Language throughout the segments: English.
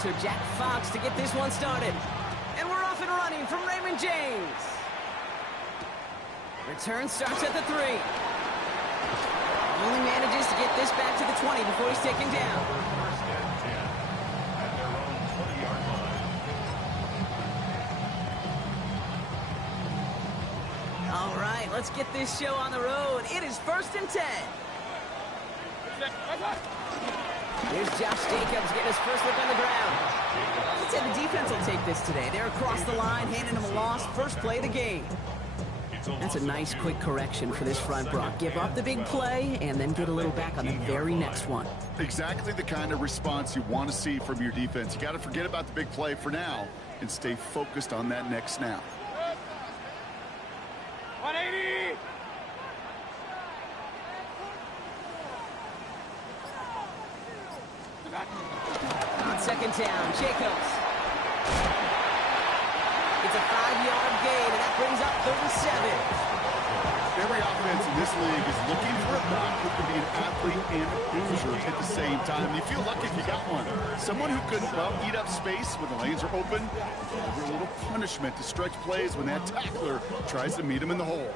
punter Jack Fox to get this one started. And we're off and running from Raymond James. Return starts at the 3. Only manages to get this back to the 20 before he's taken down. First and 10 at their own 20-yard line. All right, let's get this show on the road. It is 1st and 10. Here's Josh Jacobs getting his first look on the ground. Let's say the defense will take this today. They're across the line, handing him a loss. First play of the game. That's a nice quick correction for this front, Brock. Give up the big play and then get a little back on the very next one. Exactly the kind of response you want to see from your defense. You got to forget about the big play for now and stay focused on that next snap. 180! On second down, Jacobs. It's a 5-yard gain, and that brings up 37. Every offense in this league is looking for a back who can be an athlete and a finisher at the same time. You feel lucky if you got one. Someone who could, well, eat up space when the lanes are open, deliver a little punishment to stretch plays when that tackler tries to meet him in the hole.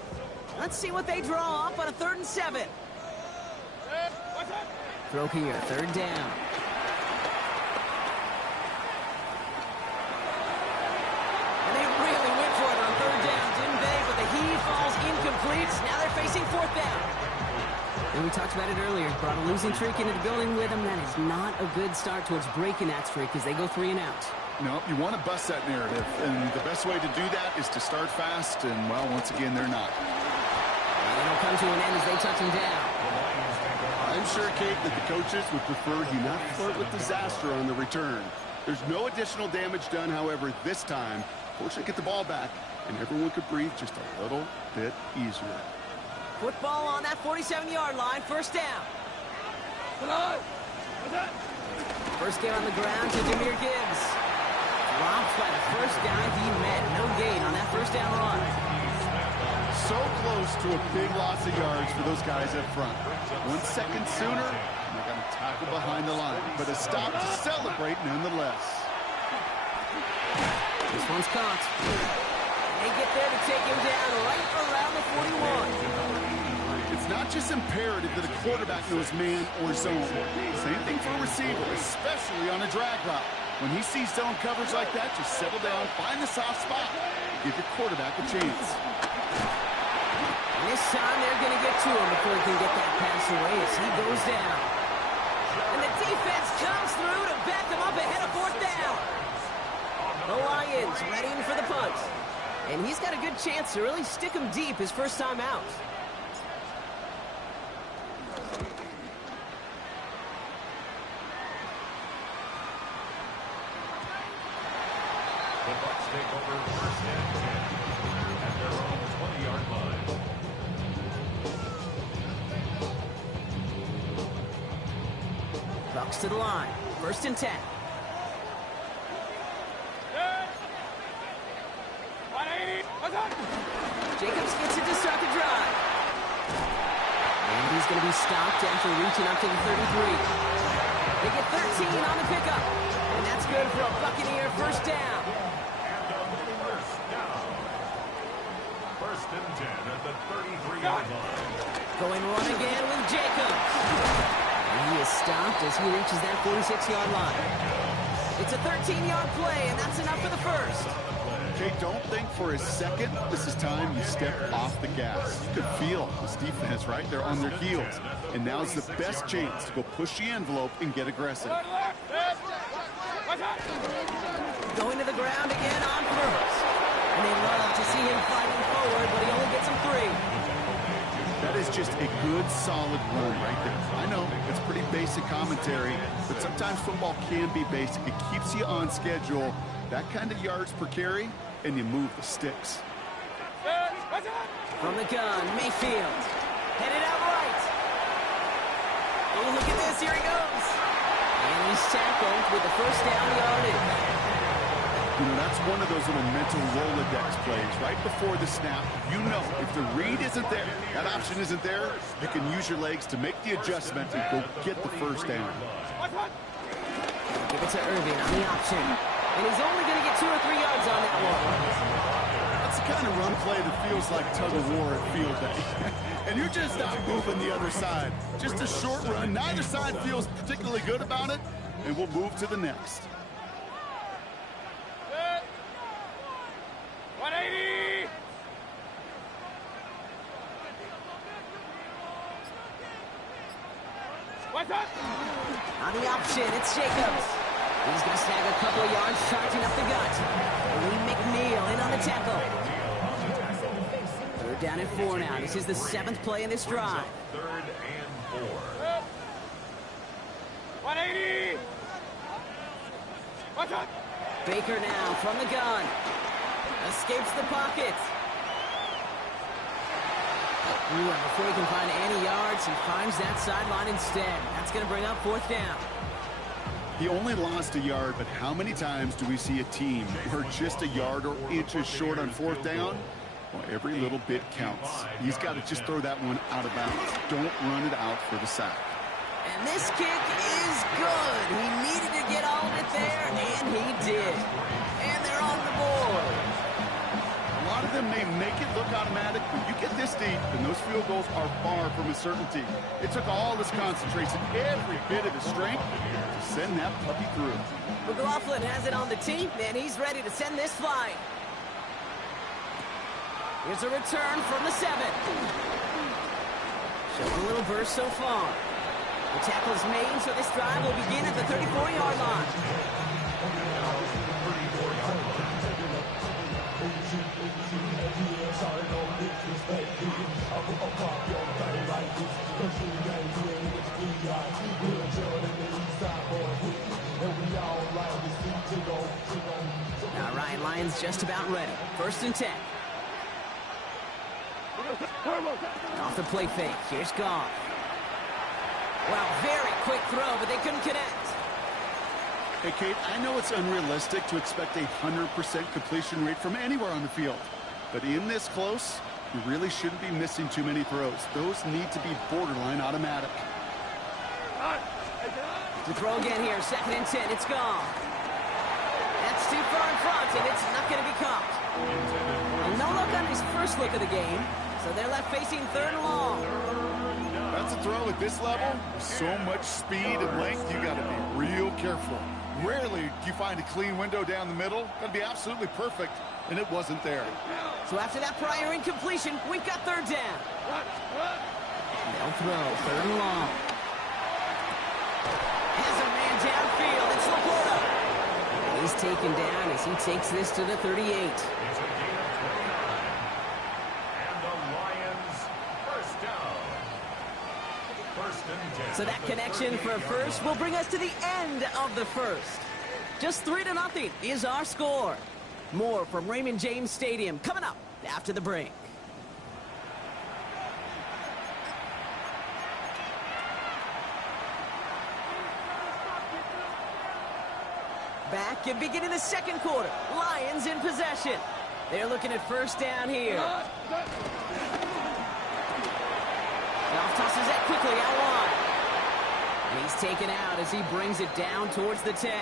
Let's see what they draw up on a 3rd and 7. Throw here, 3rd down. Now they're facing 4th down. And we talked about it earlier. Brought a losing streak into the building with them. That is not a good start towards breaking that streak as they go 3 and out. No, you want to bust that narrative. And the best way to do that is to start fast. And, well, once again, they're not. And it'll come to an end as they touch him down. I'm sure, Kate, that the coaches would prefer you not flirt with disaster on the return. There's no additional damage done, however, this time. Fortunately, get the ball back. And everyone could breathe just a little bit easier. Football on that 47-yard line, 1st down. First game on the ground to Jahmyr Gibbs. Dropped by the first guy he met. No gain on that 1st down run. So close to a big loss of yards for those guys up front. 1 second sooner, and they're going to tackle behind the line. But a stop to celebrate nonetheless. This one's caught. They get there to take him down right around the 41. It's not just imperative that a quarterback knows man or zone. Same thing for a receiver, especially on a drag route. When he sees zone coverage like that, just settle down, find the soft spot, give your quarterback a chance. And this time they're going to get to him before he can get that pass away as he goes down. And the defense comes through to back him up ahead of 4th down. The Lions readying for the punt. And he's got a good chance to really stick him deep his first time out. The Bucs take over 1st and 10 at their own 20-yard line. Bucs to the line. 1st and 10. Jacobs gets it to start the drive. And he's going to be stopped after reaching up to the 33. They get 13 on the pickup. And that's good for a Buccaneer 1st down. First and 10 at the 33-yard line. Going run again with Jacobs. And he is stopped as he reaches that 46-yard line. It's a 13-yard play, and that's enough for the first. Okay, don't think for a second this is time you step off the gas. You could feel this defense, right? They're on their heels. And now's the best chance to go push the envelope and get aggressive. Going to the ground again on purpose. And they love to see him fighting forward, but he only gets him 3. That is just a good, solid run right there. I know, it's pretty basic commentary, but sometimes football can be basic. It keeps you on schedule. That kind of yards per carry, and you move the sticks. From the gun, Mayfield. Headed out right. Oh, look at this. Here he goes. And he's tackled with the 1st down yardage. You know, that's one of those little mental Rolodex plays. Right before the snap, you know if the read isn't there, that option isn't there, you can use your legs to make the adjustment and go get the 1st down. Give it to Irving on the option. And he's only going to get 2 or 3 yards on that one. That's the kind of run play that feels like tug-of-war at field day. And you're just not moving the other side. Just a short run. Neither side feels particularly good about it. And we'll move to the next. 180! What's up? On the option, it's Jacobs. He's going to snag a couple of yards, charging up the gut. Lee McNeil in on the tackle. Third down and 4 now. This is the 7th play in this drive. 3rd and 4. 180! What's up? Baker now from the gun. Escapes the pocket. Ooh, and before he can find any yards, he finds that sideline instead. That's going to bring up 4th down. He only lost a yard, but how many times do we see a team who are just a yard or inches short on 4th down? Well, every little bit counts. He's got to just throw that one out of bounds. Don't run it out for the sack. And this kick is good. He needed to get all of it there, and he did. And they're on the board. A lot of them may make it look automatic, but you get this deep, and those field goals are far from a certainty. It took all his concentration, every bit of his strength, to send that puppy through. McLaughlin has it on the tee, and he's ready to send this flying. Here's a return from the 7. Showing a little burst so far. The tackle's made, so this drive will begin at the 34-yard line. All right, Lions just about ready. 1st and 10. Off the play fake. Here's Goff. Wow, very quick throw, but they couldn't connect. Hey, Kate, I know it's unrealistic to expect a 100% completion rate from anywhere on the field. But in this close, you really shouldn't be missing too many throws. Those need to be borderline automatic. To throw again here, 2nd and 10. It's gone. That's too far in front, and it's not going to be caught. And no look on his first look of the game, so they're left facing 3rd and long. That's a throw at this level. So much speed and length, you got to be real careful. Rarely do you find a clean window down the middle. Got to be absolutely perfect, and it wasn't there. So after that prior incompletion, we've got 3rd down. They'll throw 3rd and long. Has a man downfield. It's Laporta. He's taken down as he takes this to the 38. So that connection for a first will bring us to the end of the 1st. Just 3-0 is our score. More from Raymond James Stadium coming up after the break. Back and beginning the 2nd quarter. Lions in possession. They're looking at 1st down here. Goff tosses that quickly out wide. And he's taken out as he brings it down towards the 10.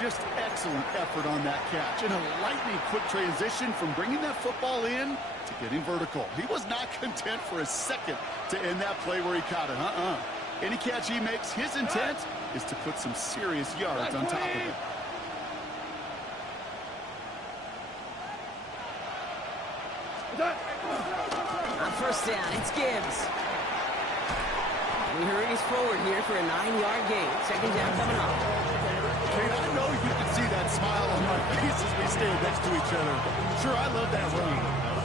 Just excellent effort on that catch. And a lightning quick transition from bringing that football in to getting vertical. He was not content for a second to end that play where he caught it. Any catch he makes, his intent is to put some serious yards on top of it. On 1st down, it's Gibbs. He hurries forward here for a 9-yard gain. 2nd down coming up. Kate, I know you can see that smile on my face as we stand next to each other. Sure, I love that run.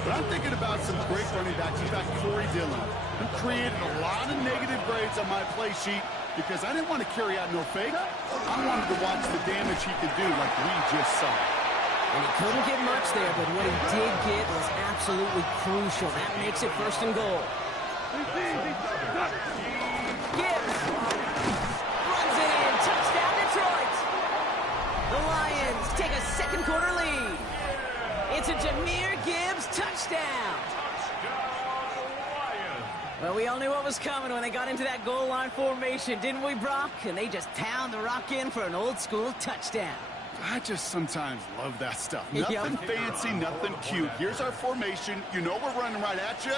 But I'm thinking about some great running backs. In fact, Corey Dillon, who created a lot of negative grades on my play sheet because I didn't want to carry out no fake. I wanted to watch the damage he could do like we just saw. And he couldn't get much there, but what he did get was absolutely crucial. That makes it 1st and goal. Gibbs runs it in. Touchdown, Detroit. The Lions take a 2nd quarter lead. It's a Jahmyr Gibbs touchdown. Well, we all knew what what was coming when they got into that goal line formation, didn't we, Brock? And they just pound the rock in for an old-school touchdown. I just sometimes love that stuff. Yep. Nothing fancy, nothing cute. Here's our formation. You know we're running right at you,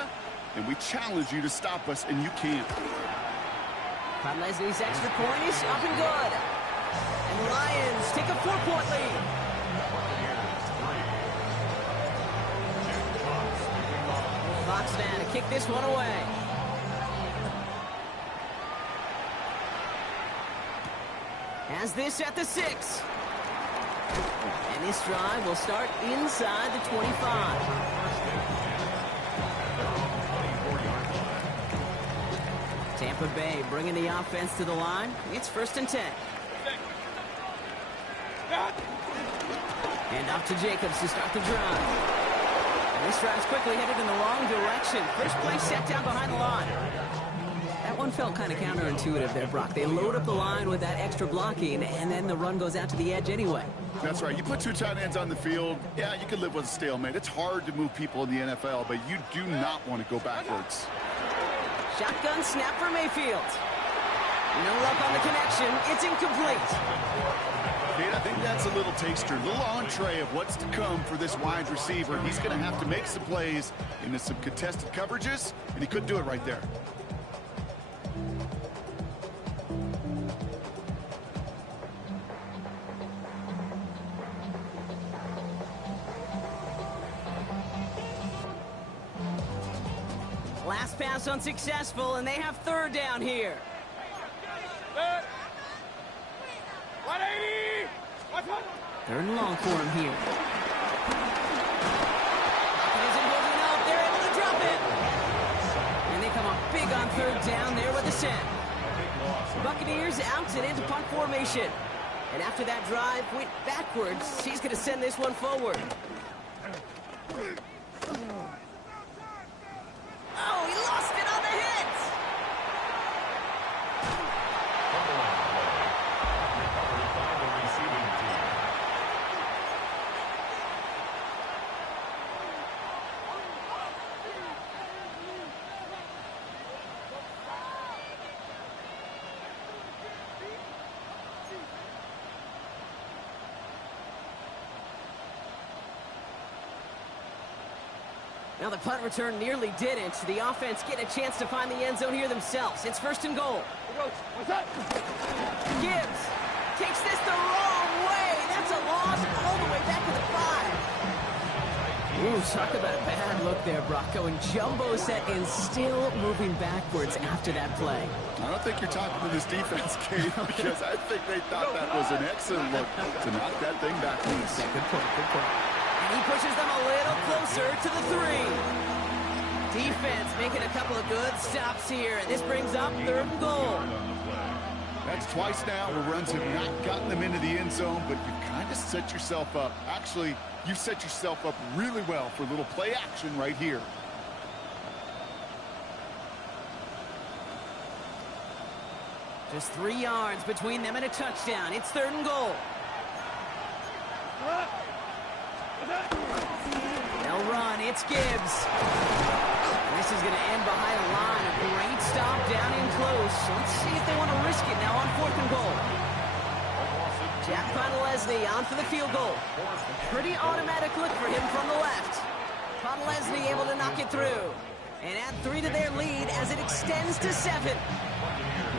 and we challenge you to stop us, and you can't. Todd Leslie's extra point is up and good. And the Lions take a 4-point lead. Fox now to kick this one away. Has this at the 6. And this drive will start inside the 25. Tampa Bay bringing the offense to the line. It's 1st and 10. And off to Jacobs to start the drive. And this drive's quickly headed in the wrong direction. First play set down behind the line. That one felt kind of counterintuitive there, Brock. They load up the line with that extra blocking, and then the run goes out to the edge anyway. That's right. You put 2 tight ends on the field, yeah, you can live with a stalemate. It's hard to move people in the NFL, but you do not want to go backwards. Shotgun snap for Mayfield. No luck on the connection. It's incomplete. Kate, I think that's a little taster, a little entree of what's to come for this wide receiver. He's going to have to make some plays into some contested coverages, and he couldn't do it right there. Last pass unsuccessful, and they have 3rd down here. 3rd and long for him here. Isn't holding up. They're able to drop it. And they come up big on 3rd down there with the set. Buccaneers out and into punt formation. And after that drive went backwards, he's going to send this one forward. Oh, he lost it on the hit. Now the punt return nearly didn't. The offense getting a chance to find the end zone here themselves. It's 1st and goal. Gibbs takes this the wrong way. That's a loss all the way back to the 5. Ooh, talk about a bad look there, Brock. Going jumbo set and still moving backwards after that play. I don't think you're talking to this defense, Kate, because I think they thought that was an excellent look to knock that thing backwards. Yeah, good point, good point. And he pushes them a little closer to the 3. Defense making a couple of good stops here, and this brings up 3rd and goal. That's twice now where runs have not gotten them into the end zone, but you kind of set yourself up. Actually, you set yourself up really well for a little play action right here. Just 3 yards between them and a touchdown. It's 3rd and goal. They'll run. It's Gibbs. This is going to end behind the line. A great stop down in close. Let's see if they want to risk it now on 4th and goal. Jack Podolesny on for the field goal. Pretty automatic look for him from the left. Podolesny able to knock it through. And add 3 to their lead as it extends to 7.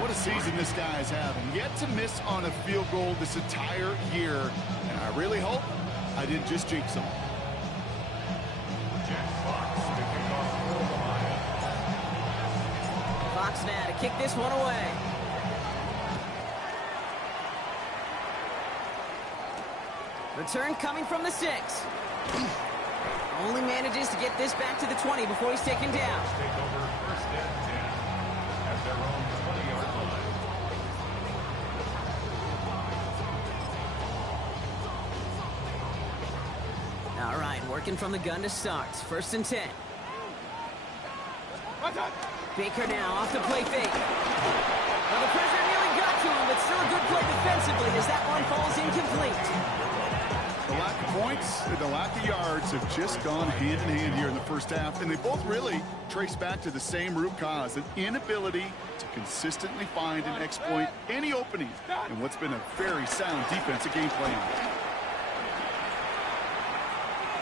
What a season this guy is having. Yet to miss on a field goal this entire year. And I really hope I didn't just jinx him. Fox now to kick this one away. Return coming from the 6. Only manages to get this back to the 20 before he's taken down. Take over 1st and 10 at their own 20-yard line. All right, working from the gun to start. 1st and 10. Baker now off the play fake. Well, the pressure nearly got to him, but still a good play defensively as that one falls incomplete. The lack of points and the lack of yards have just gone hand in hand here in the first half, and they both really trace back to the same root cause, an inability to consistently find and exploit any opening in what's been a very sound defensive game plan.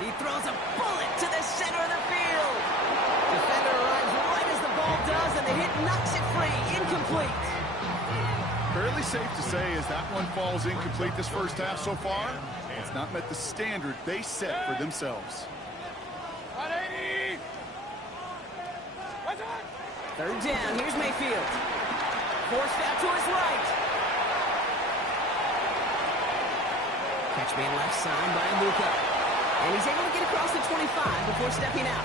He throws a bullet to the center of the field. Defender arrives right as the ball does, and the hit knocks it free. Incomplete. Fairly safe to say as that one falls incomplete this first half so far, it's not met the standard they set for themselves. 180. Third down, here's Mayfield. Forced out to his right. Catch made left side by Luka. And he's able to get across the 25 before stepping out.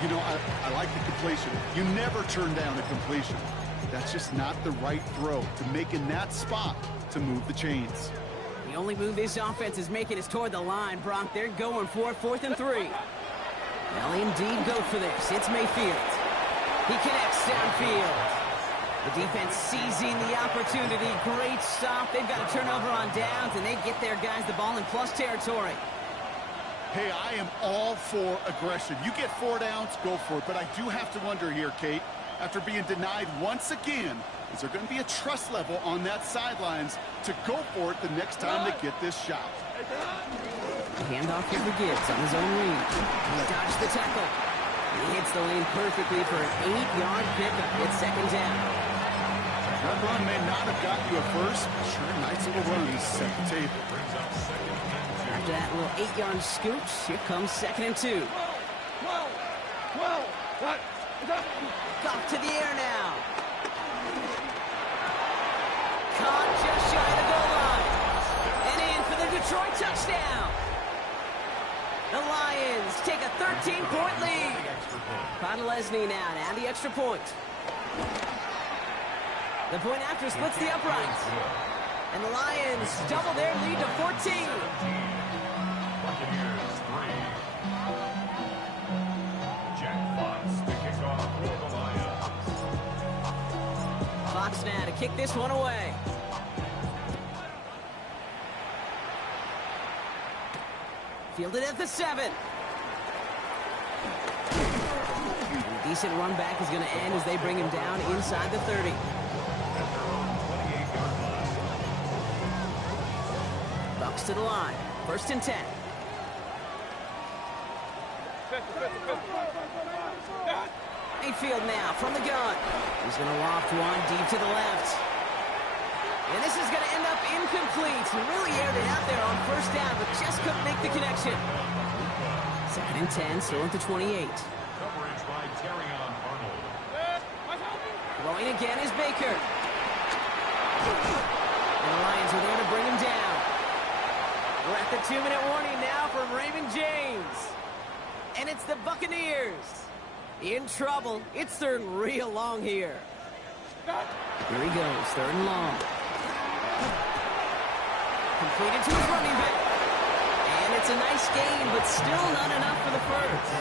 You know, I like the completion. You never turn down a completion. That's just not the right throw to make in that spot to move the chains. The only move this offense is making is toward the line, Brock. They're going for it, 4th and 3. They'll indeed go for this. It's Mayfield. He connects downfield. The defense seizing the opportunity. Great stop. They've got a turnover on downs, and they get their guys the ball in plus territory. Hey, I am all for aggression. You get 4 downs, go for it. But I do have to wonder here, Kate, after being denied once again, is there going to be a trust level on that sidelines to go for it the next time they get this shot? Handoff here for Gibbs on his own read. He dodged the tackle. He hits the lane perfectly for an 8-yard pickup. It's 2nd down. That run may not have got you a first, but sure, nice little run to set the table. After that little 8-yard scooch, here comes 2nd and 2. Off to the air now. Caught just shy of the goal line. And in for the Detroit touchdown. The Lions take a 13-point lead. Podlesny now to add the extra point. The point after splits the uprights. And the Lions double their lead to 14. Buccaneers 3. Jack Fox to kick off for the Lions. Fox now to kick this one away. Fielded at the 7. Decent run back is going to end as they bring him down inside the 30. Bucks to the line. 1st and 10. Mayfield now from the gun. He's going to loft one deep to the left. And this is going to end up incomplete. He really aired it out there on 1st down, but just couldn't make the connection. 2nd and 10, still at the 28. Coverage by Terrion Arnold. Throwing again is Baker. And the Lions are there to bring him down. We're at the 2-minute warning now from Raymond James. And it's the Buccaneers in trouble. It's 3rd and real long here. Here he goes, 3rd and long. Completed to his running back. And it's a nice gain, but still not enough for the first.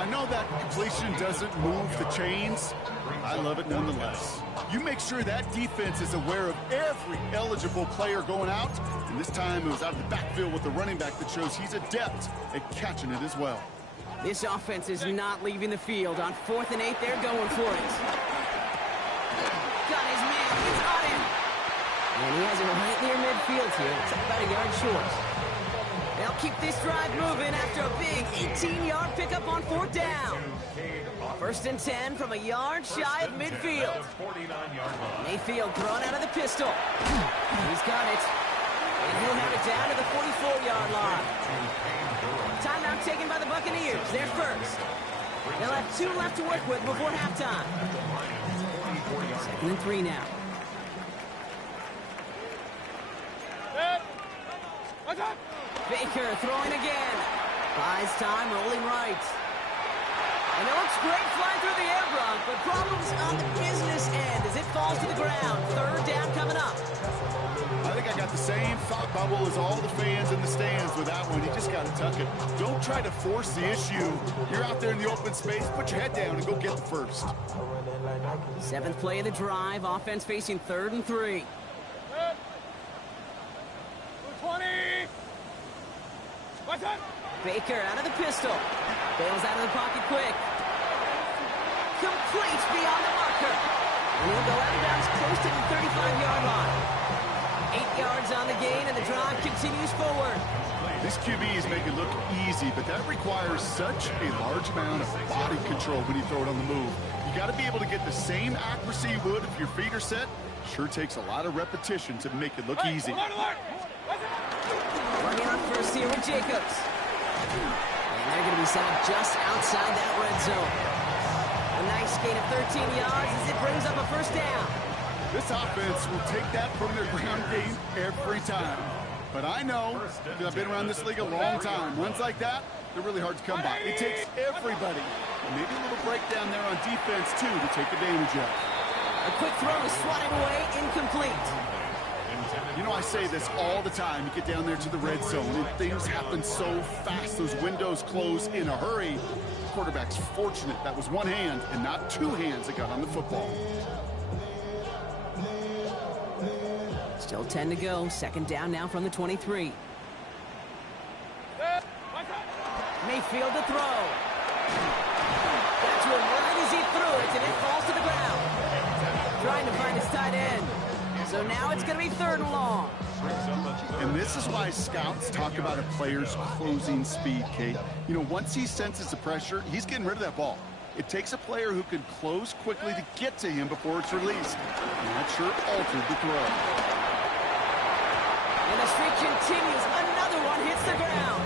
I know that completion doesn't move the chains. I love it nonetheless. You make sure that defense is aware of every eligible player going out. And this time it was out of the backfield with the running back that shows he's adept at catching it as well. This offense is not leaving the field. On 4th and 8, they're going for it. Got his man. He's on him. And he has it right near midfield here. It's about a yard short. They'll keep this drive moving after a big 18-yard pickup on 4th down. 1st and 10 from a yard shy of midfield. Mayfield thrown out of the pistol. He's got it. And he'll have it down to the 44-yard line. Timeout taken by the Buccaneers. They're first. They'll have 2 left to work with before halftime. 2nd and 3 now. Baker throwing again. Buys time, rolling right. And it looks great flying through the air, Brock, but problems on the business end as it falls to the ground. 3rd down coming up. I think I got the same thought bubble as all the fans in the stands with that one. You just got to tuck it. Don't try to force the issue. You're out there in the open space. Put your head down and go get the first. 7th play of the drive. Offense facing 3rd and 3. 20. Baker out of the pistol. Bails out of the pocket quick. Complete beyond the marker. And he'll go out of bounds close to the 35-yard line. 8 yards on the gain, and the drive continues forward. This QB is making it look easy, but that requires such a large amount of body control when you throw it on the move. You got to be able to get the same accuracy you would if your feet are set. Sure takes a lot of repetition to make it look easy. Running on first here with Jacobs. And they're going to be set up just outside that red zone. A nice gain of 13 yards as it brings up a first down. This offense will take that from their ground game every time. But I know, because I've been around this league a long time, runs like that, they're really hard to come by. It takes everybody. And maybe a little breakdown there on defense, too, to take advantage of. A quick throw is swatted away, incomplete. You know, I say this all the time. You get down there to the red zone, and things happen so fast. Those windows close in a hurry. The quarterback's fortunate that was one hand and not two hands that got on the football. Still 10 to go. Second down now from the 23. Mayfield to throw. That's one right as he threw it, and it falls to the ground. Trying to find his tight end. So now it's going to be third and long. And this is why scouts talk about a player's closing speed, Kate. You know, once he senses the pressure, he's getting rid of that ball. It takes a player who can close quickly to get to him before it's released. And that sure altered the throw. And the streak continues. Another one hits the ground.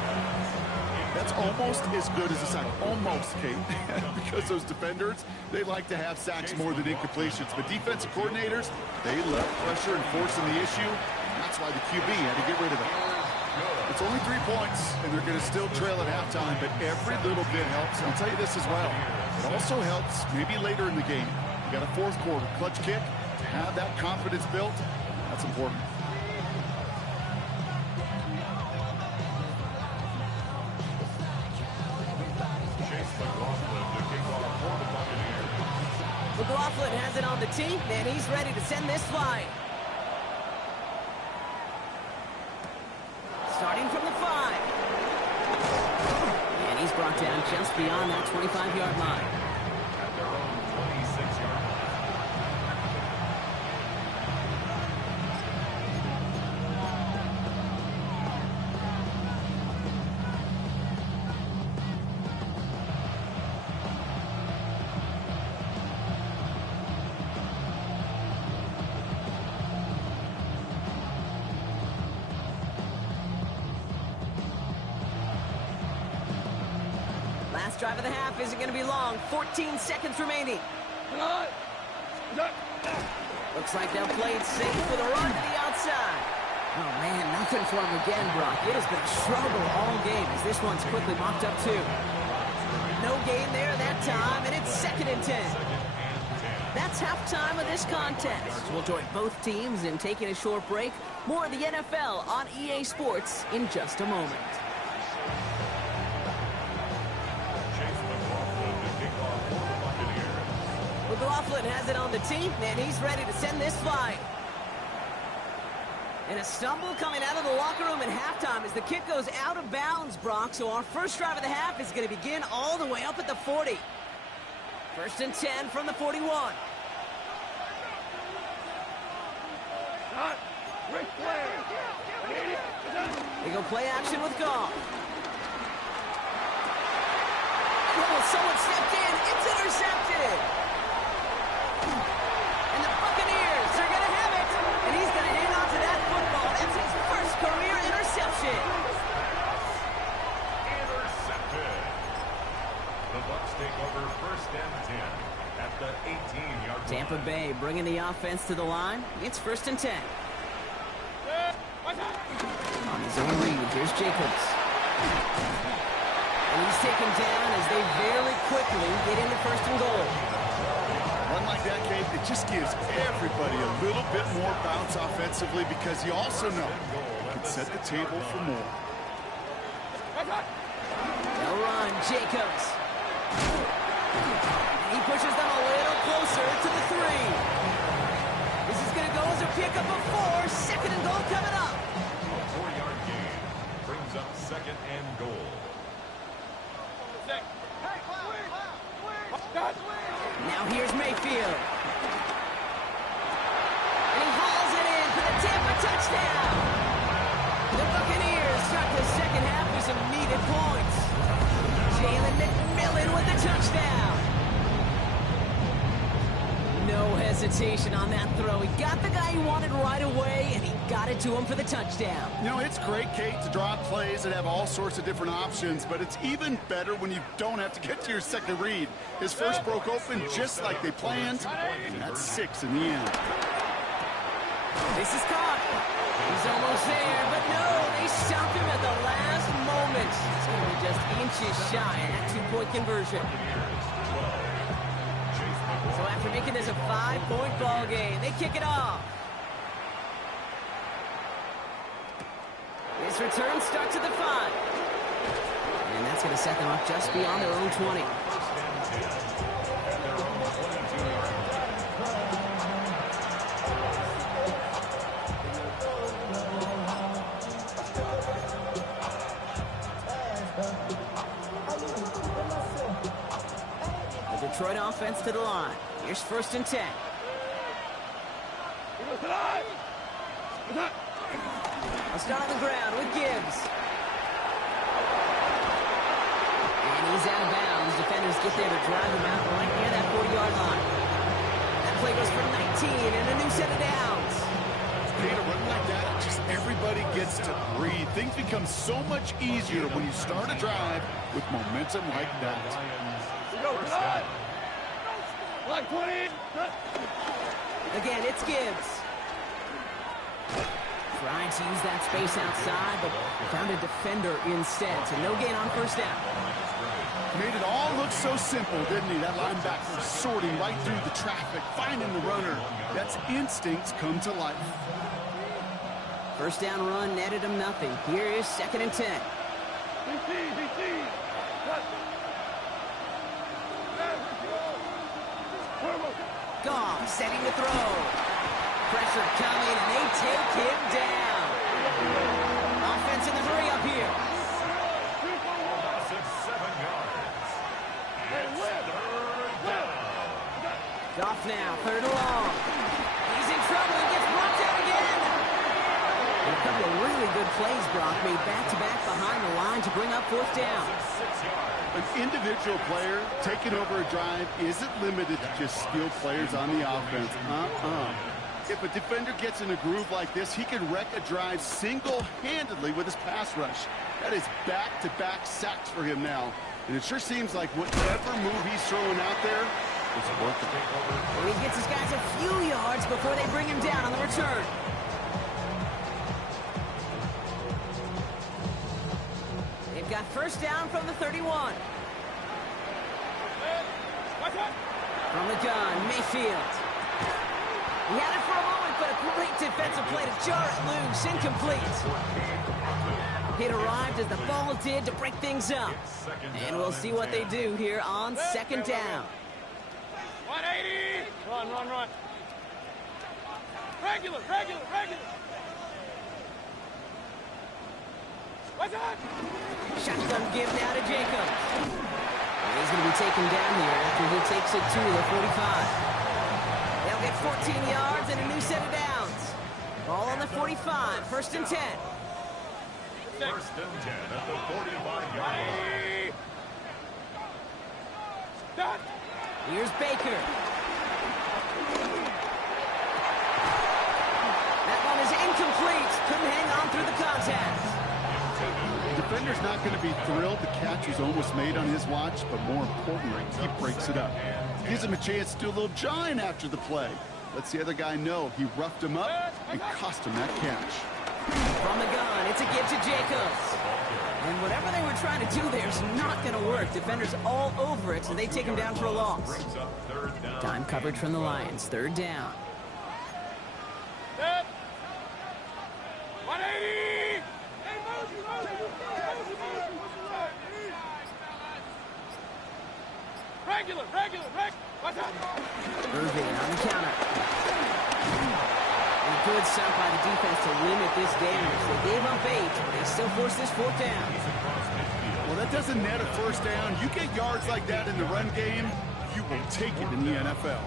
That's almost as good as a sack. Almost, Kate. Because those defenders, they like to have sacks more than incompletions. But defensive coordinators, they love pressure and forcing the issue. That's why the QB had to get rid of it. It's only 3 points, and they're going to still trail at halftime, but every little bit helps. I'll tell you this as well. It also helps maybe later in the game. You got a fourth quarter clutch kick. To have that confidence built, that's important. McLaughlin has it on the tee, and he's ready to send this flying. Starting from the 5. And he's brought down just beyond that 25-yard line. At their own 26-yard line. Last drive of the half isn't going to be long. 14 seconds remaining. Looks like they'll play it safe with a run to the outside. Oh, man, nothing for him again, Brock. It has been a struggle all game as this one's quickly mocked up, too. No gain there that time, and it's 2nd and 10. That's halftime of this contest. We'll join both teams in taking a short break. More of the NFL on EA Sports in just a moment. McLaughlin has it on the tee, and he's ready to send this flying. And a stumble coming out of the locker room at halftime as the kick goes out of bounds, Brock. So our first drive of the half is going to begin all the way up at the 40. 1st and 10 from the 41. They go play action with Goff. Oh, someone stepped in. It's intercepted. And the Buccaneers are going to have it. And he's going to hang on to that football. That's his first career interception. Intercepted. The Bucs take over 1st and 10 at the 18-yard line. Tampa Bay bringing the offense to the line. It's 1st and 10. On his own read, here's Jacobs. And he's taken down as they very quickly get into 1st and goal. Run like that, Kate, it just gives everybody a little bit more bounce offensively because you also know you can set the table for more. They'll run, Jacobs. He pushes them a little closer to the 3. This is going to go as a pickup of 4. 2nd and goal coming up. A 4-yard gain brings brings up second and goal. Now here's Mayfield. And he hauls it in for the Tampa touchdown. The Buccaneers start the second half with some needed points. Jalen McMillan with the touchdown. No hesitation on that throw. He got the guy he wanted right away, and he got it to him for the touchdown. You know, it's great, Kate, to draw plays that have all sorts of different options, but it's even better when you don't have to get to your second read. His first broke open just like they planned, and that's 6 in the end. This is caught. He's almost there, but no, they stopped him at the last moment. He's going to be just inches shy of that 2-point conversion. So after making this a 5-point ball game, they kick it off. This return starts at the 5. And that's going to set them up just beyond their own 20. The Detroit offense to the line. Here's 1st and 10. I'll start on the ground with Gibbs. And he's out of bounds. Defenders get there to drive him out right near that 40-yard line. That play goes for 19 and a new set of downs. Hey, to run like that, just everybody gets to breathe. Things become so much easier when you start a drive with momentum like that. Again, it's Gibbs. Trying to use that space outside, but found a defender instead. So no gain on 1st down. Made it all look so simple, didn't he? That linebacker sorting right through the traffic, finding the runner. That's instincts come to life. 1st down run netted him nothing. Here is 2nd and 10. Goff setting the throw. Pressure coming, and they take him down. Offense in the hurry up here. Loss of 7 yards. It's 3rd down. Goff now, 3rd and long. He's in trouble and gets brought down again. And a couple of really good plays, Brock, made back-to-back behind the line to bring up 4th down. 6 yards. An individual player taking over a drive isn't limited to just skilled players on the offense. If a defender gets in a groove like this, he can wreck a drive single-handedly with his pass rush. That is back-to-back sacks for him now. And it sure seems like whatever move he's throwing out there is working. And he gets his guys a few yards before they bring him down on the return. They've got 1st down from the 31. From the gun, Mayfield. He had it for a moment, but a great defensive play to jar it loose. Incomplete. It arrived as the ball did to break things up. And we'll see what they do here on 2nd down. 180! Run. Regular. What's that? Shotgun give now to Jacobs. And he's going to be taken down here after he takes it to the 45. They'll get 14 yards and a new set of downs. Ball on the 45, 1st and 10. 1st and 10 at the 45-yard line. Done. Here's Baker. That one is incomplete. Couldn't hang on through the contact. The defender's not going to be thrilled the catch was almost made on his watch, but more importantly, he breaks it up. Gives him a chance to do a little jawing after the play. Lets the other guy know he roughed him up and cost him that catch. From the gun, it's a give to Jacobs. And whatever they were trying to do there is not going to work. Defenders all over it, so they take him down for a loss. Brings up 3rd down. Time coverage from the Lions, 3rd down. Set. 180! Regular. What's up? Irving on the counter. A good Good stop by the defense to limit this damage. They gave up 8, but they still forced this 4th down. Well, that doesn't net a first down. You get yards like that in the run game, you will take it in the NFL.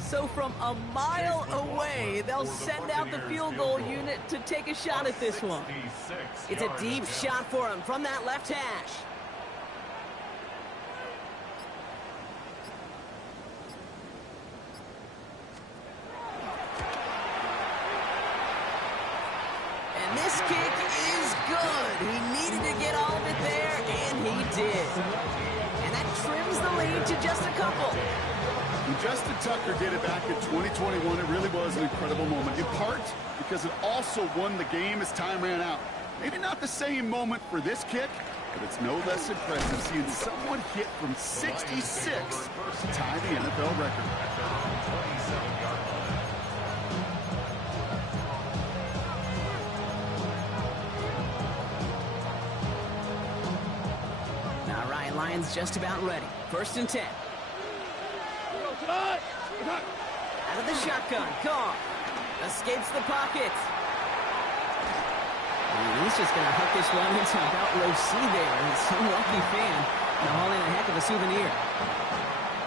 So from a mile away, they'll send out the field goal unit to take a shot at this one. It's a deep shot for him from that left hash. And this kick is good. He needed to get all of it there, and he did. And that trims the lead to just a couple. When Justin Tucker did it back in 2021, it really was an incredible moment, in part because it also won the game as time ran out. Maybe not the same moment for this kick, but it's no less impressive seeing someone hit from 66 to tie the NFL record. All right, Lions just about ready. 1st and 10. Out of the shotgun, Goff escapes the pocket. And he's just going to hook this one into about row C there. And some lucky fan to haul in a heck of a souvenir.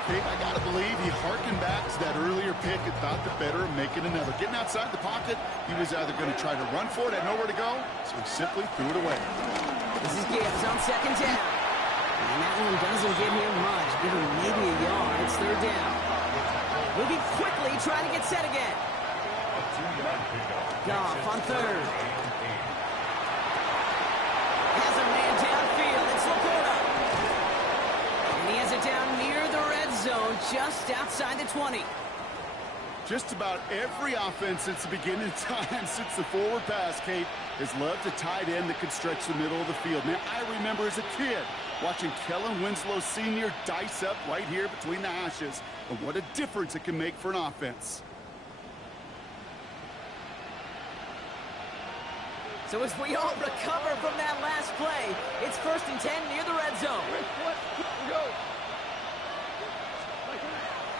Dave, I got to believe he harkened back to that earlier pick and thought the better of making another. Getting outside the pocket, he was either going to try to run for it, had nowhere to go, so he simply threw it away. This is Gibbs on 2nd down. And that one doesn't give him much, give him maybe a yard. It's 3rd down. Moving quickly, trying to get set again. Goff on 3rd. Has a man downfield. It's Laporta. And he has it down near the red zone, just outside the 20. Just about every offense since the beginning of time, since the forward pass, Kate, has loved a tight end that could stretch the middle of the field. Now, I remember as a kid watching Kellen Winslow Sr. dice up right here between the hashes. And what a difference it can make for an offense. So as we all recover from that last play, it's 1st and 10 near the red zone.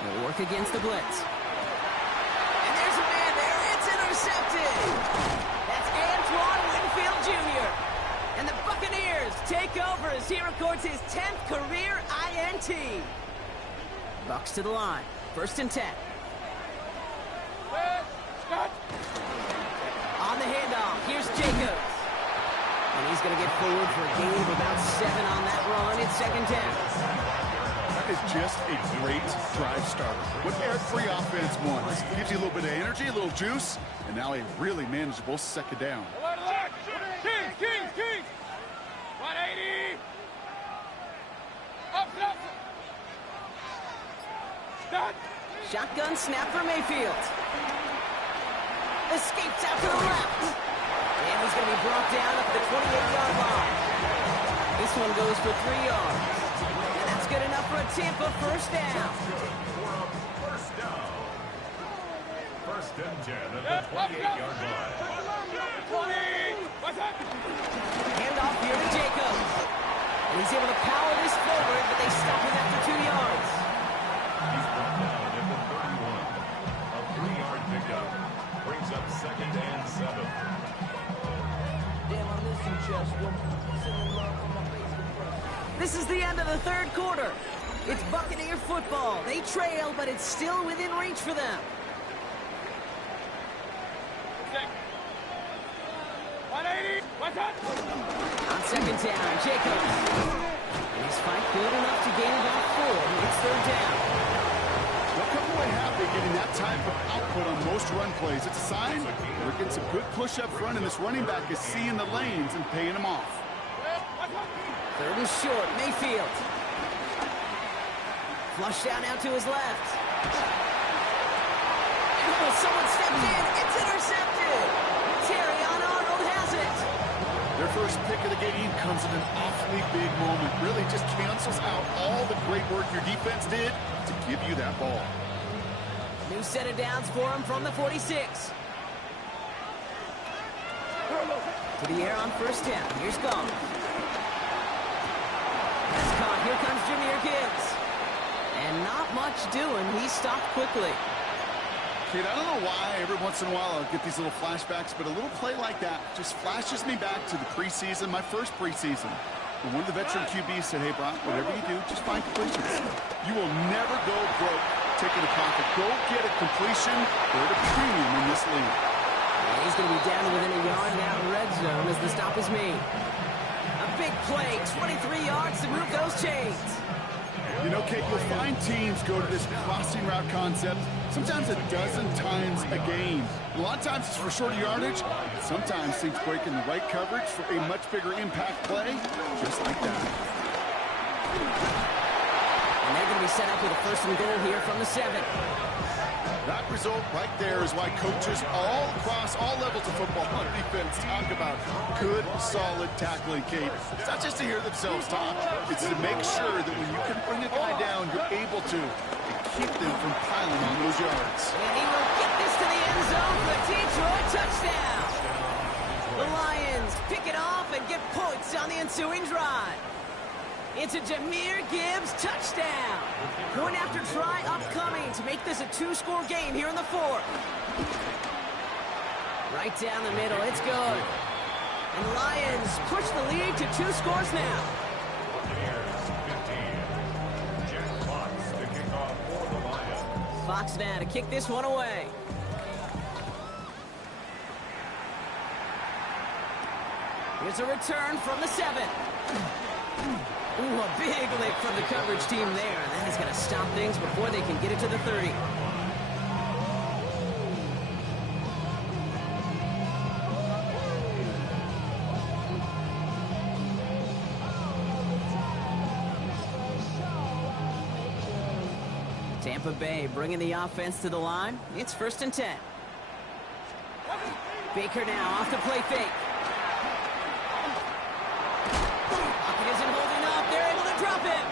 They'll work against the blitz. And there's a man there. It's intercepted. That's Antoine Winfield Jr. And the Buccaneers take over as he records his 10th career INT. Bucks to the line. 1st and 10. On the handoff, here's Jacobs. And he's going to get forward for a gain of about 7 on that run. It's 2nd down. That is just a great drive starter. What every offense wants. Gives you a little bit of energy, a little juice, and now a really manageable 2nd down. Kings! 180! Up! Stop! Shotgun snap for Mayfield. Escapes out to the left. And he's going to be brought down at the 28-yard line. This one goes for 3 yards. And that's good enough for a Tampa 1st down. 1st and 10 at the 28-yard line. Hand off here to Jacobs. And he's able to power this forward, but they stop him after 2 yards. He's brought down at the 31. A 3-yard pickup brings up 2nd and 7. This is the end of the 3rd quarter. It's Buccaneer football. They trail, but it's still within reach for them. 180! On 2nd down, Jacobs. And his fight good enough to gain about 4. It's 3rd down. They'll come away happy getting that type of output on most run plays. It's a sign they're getting some good push up front, and this running back is seeing the lanes and paying them off. 3rd and short, Mayfield. Flushed out now to his left. Oh, someone stepped in. It's intercepted. Terrion Arnold has it. Their first pick of the game comes at an awfully big moment. Really just cancels out all the great work your defense did to give you that ball. New set of downs for him from the 46. To the air on 1st down. Here's Goff. That's caught. Here comes Jahmyr Gibbs. And not much doing. He stopped quickly. Kate, I don't know why every once in a while I'll get these little flashbacks, but a little play like that just flashes me back to the preseason, my first preseason. When one of the veteran QBs said, hey, Brock, whatever you do, just find completions. You will never go broke taking a profit. Go get a completion. They're at a premium in this league. And he's going to be down to within a yard now in red zone as the stop is made. A big play, 23 yards to move those chains. You know, Kate, you'll find teams go to this crossing route concept sometimes a dozen times a game. A lot of times it's for shorter yardage, but sometimes teams break in the right coverage for a much bigger impact play, just like that. And they're going to be set up with a first and goal here from the 7. That result right there is why coaches all across all levels of football on defense talk about good, solid tackling, Kate. It's not just to hear themselves talk. It's to make sure that when you can bring a guy down, you're able to keep them from piling on those yards. And he will get this to the end zone for the Detroit touchdown. The Lions pick it off and get points on the ensuing drive. It's a Jahmyr Gibbs touchdown. Point after try upcoming to make this a 2-score game here in the 4th. Right down the middle, it's good. And the Lions push the lead to 2 scores now. Jack Fox to kick off for the Lions. Fox now to kick this one away. Here's a return from the 7. Ooh, a big lick from the coverage team there. That is going to stop things before they can get it to the 30. Tampa Bay bringing the offense to the line. It's 1st and 10. Baker now off the play fake. Isn't holding up. They're able to drop it.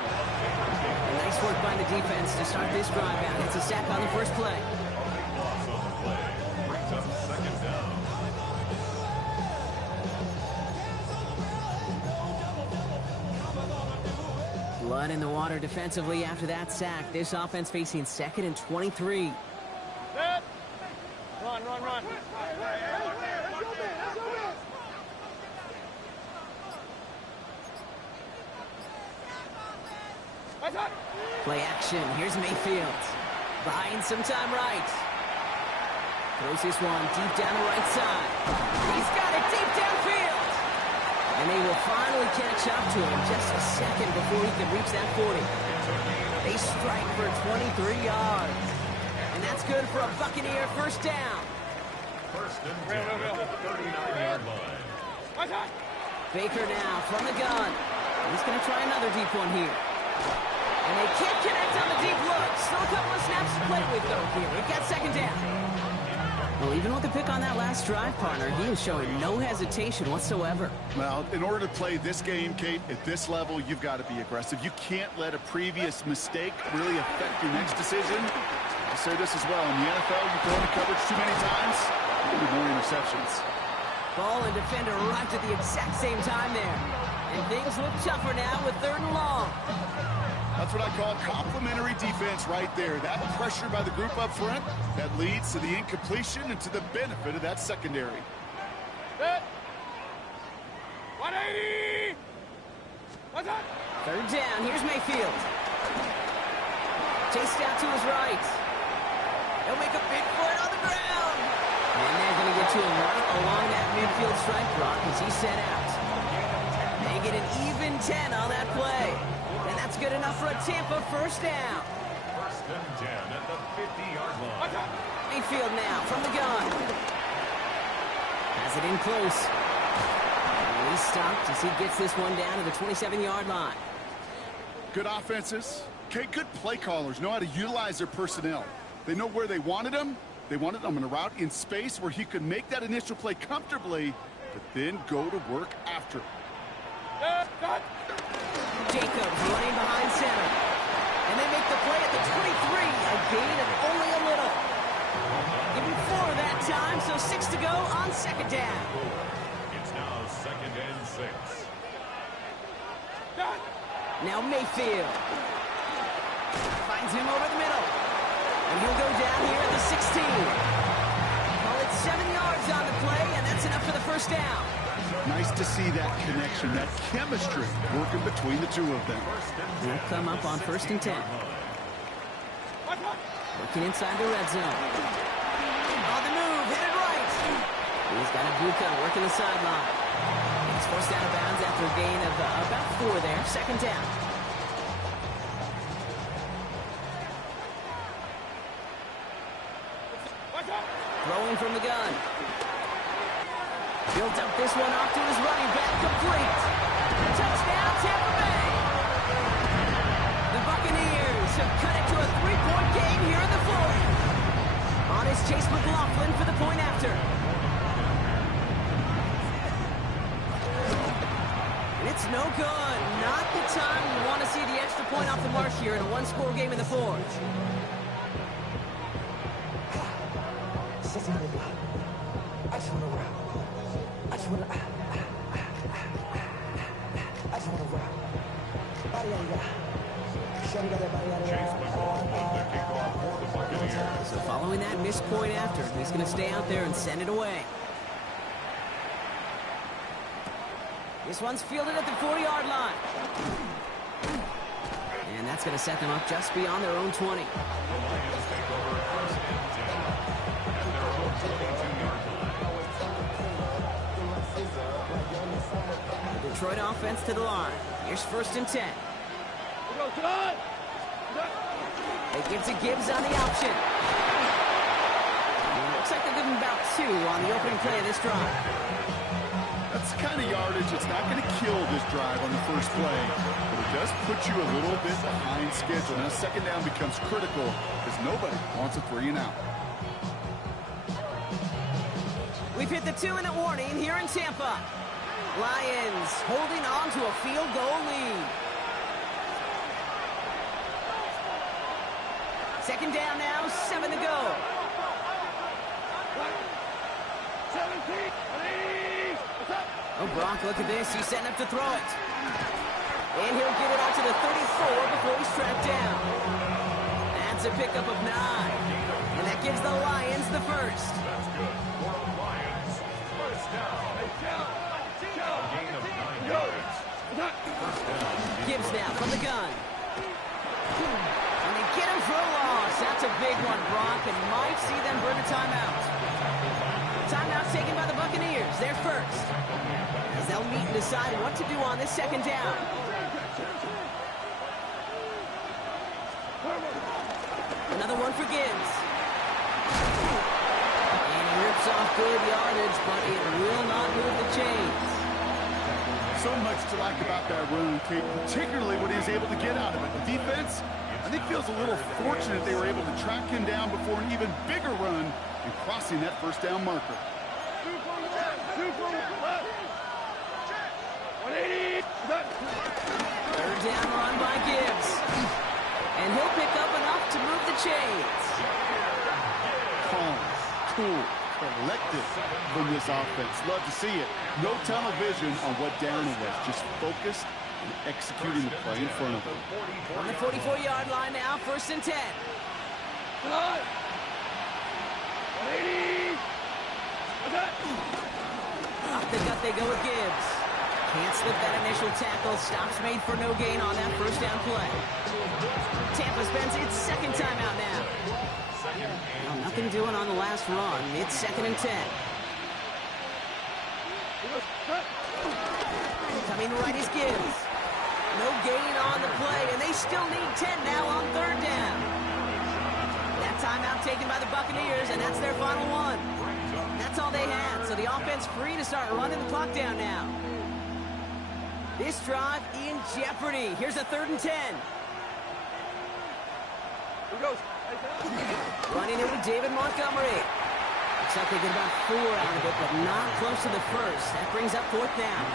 And nice work by the defense to start this drive out. It's a sack on the first play. Loss on the play. Brings up 2nd down. Blood in the water defensively after that sack. This offense facing 2nd and 23. Set. Run. Play action. Here's Mayfield. Buying some time right. Throws this one deep down the right side. He's got it deep downfield. And they will finally catch up to him just a second before he can reach that 40. They strike for 23 yards. And that's good for a Buccaneer first down. 1st and 10 at the 39-yard line. Baker now from the gun. He's going to try another deep one here. And they can't connect on the deep look. Still a couple of snaps to play with, though, here. We've got 2nd down. Well, even with the pick on that last drive, partner, he is showing no hesitation whatsoever. Well, in order to play this game, Kate, at this level, you've got to be aggressive. You can't let a previous mistake really affect your next decision. I'll say this as well. In the NFL, you throw in coverage too many times, you'll be more interceptions. Ball and defender arrived at the exact same time there. And things look tougher now with 3rd and long. That's what I call complimentary defense right there. That pressure by the group up front, that leads to the incompletion and to the benefit of that secondary. Set. 180. 3rd down. Here's Mayfield. Chased out to his right. He'll make a big play on the ground. And they're going to get to him right along that midfield strike block as he set out. They get an even 10 on that play. And that's good enough for a Tampa first down. 1st and 10 at the 50-yard line. Mayfield now from the gun. Has it in close. And he's stopped as he gets this one down to the 27-yard line. Good offenses. Okay, good play callers know how to utilize their personnel. They know where they wanted them. They wanted them in a route in space where he could make that initial play comfortably, but then go to work after. Jacobs running behind center. And they make the play at the 23. A gain of only a little. Give him 4 that time, so 6 to go on 2nd down. It's now 2nd and 6. Now Mayfield. Finds him over the middle. And he'll go down here at the 16. Call it 7 yards on the play, and that's enough for the first down. Nice to see that connection, that chemistry working between the two of them. They'll come up on 1st and 10. Working inside the red zone. On the move, headed right. He's got Ibuka working the sideline. He's forced out of bounds after a gain of about 4 there. 2nd down. Throwing from the gun. Built up this one off to his running back, complete. Touchdown, Tampa Bay. The Buccaneers have cut it to a 3-point game here in the 4th. On is Chase McLaughlin for the point after. And it's no good. Not the time you want to see the extra point off the mark here in a 1-score game in the 4th. So following that missed point after, he's going to stay out there and send it away. This one's fielded at the 40-yard line. And that's going to set them up just beyond their own 20. The Detroit offense to the line. Here's 1st and 10. It gives to Gibbs on the option. And looks like they'll give him about 2 on the opening play of this drive. That's the kind of yardage that's not going to kill this drive on the first play, but it does put you a little bit behind schedule. Now 2nd down becomes critical because nobody wants a 3 and out. We've hit the 2-minute warning here in Tampa. Lions holding on to a field goal lead. 2nd down now, 7 to go. Oh, Gronk, look at this. He's setting up to throw it. And he'll get it out to the 34 before he's tracked down. That's a pickup of 9. And that gives the Lions the first. That's good. For the Lions, first down. Gain of 9 yards. First down. Gibbs now from the gun. And they get him for a loss. That's a big one, Gronk, and might see them burn a timeout. Timeout taken by the Buccaneers. They're first. As they'll meet and decide what to do on this 2nd down. Another one for Gibbs. And he rips off good yardage, but it will not move the chains. So much to like about that run, Kate, particularly what he was able to get out of it. The defense, I think, feels a little fortunate they were able to track him down before an even bigger run and crossing that 1st down marker. 3rd down run by Gibbs. And he'll pick up enough to move the chains. Calm, cool, collected from this offense. Love to see it. No tunnel vision on what down it was. Just focused and executing the play in front of them. On the 44-yard line now, 1st and 10. Off the gut they go with Gibbs. Can't slip that initial tackle. Stops made for no gain on that 1st down play. Tampa spends its 2nd timeout now. Well, nothing doing on the last run. It's 2nd and 10. Coming right is Gibbs. No gain on the play, and they still need 10 now on 3rd down. That timeout taken by the Buccaneers, and that's their final one. That's all they had, so the offense free to start running the clock down now. This drive in jeopardy. Here's a 3rd and 10. Running it with David Montgomery. Looks like they get about 4 out of it, but not close to the 1st. That brings up 4th down.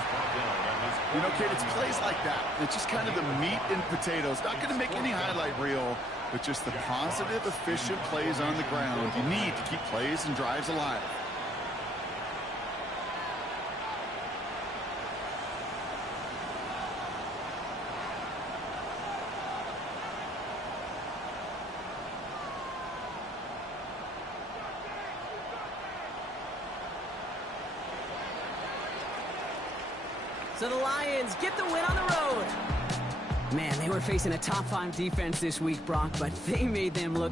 You know, Kate, it's plays like that. It's just kind of the meat and potatoes. Not going to make any highlight reel, but just the positive, efficient plays on the ground. You need to keep plays and drives alive. So the Lions get the win on the road. Man, they were facing a top 5 defense this week, Brock, but they made them look